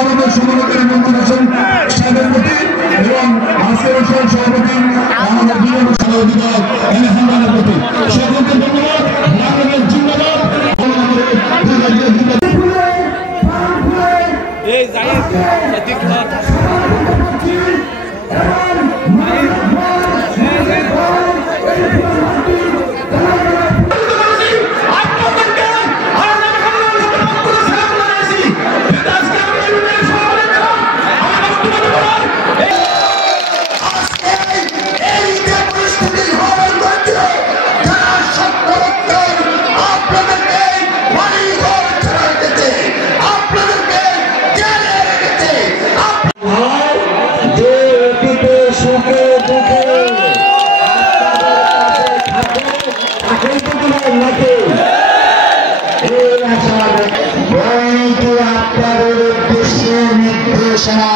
আমাদের সমালোচনা মন্ত্রী আছেন সভাপতি এবং আজকের সভাপতি আমাদের বিরোধী সভাধিকার এলাহানের প্রতি সকলকে ধন্যবাদ। বাংলাদেশ জিন্দাবাদ। আপনাদের উদ্দেশ্যে নির্দেশনা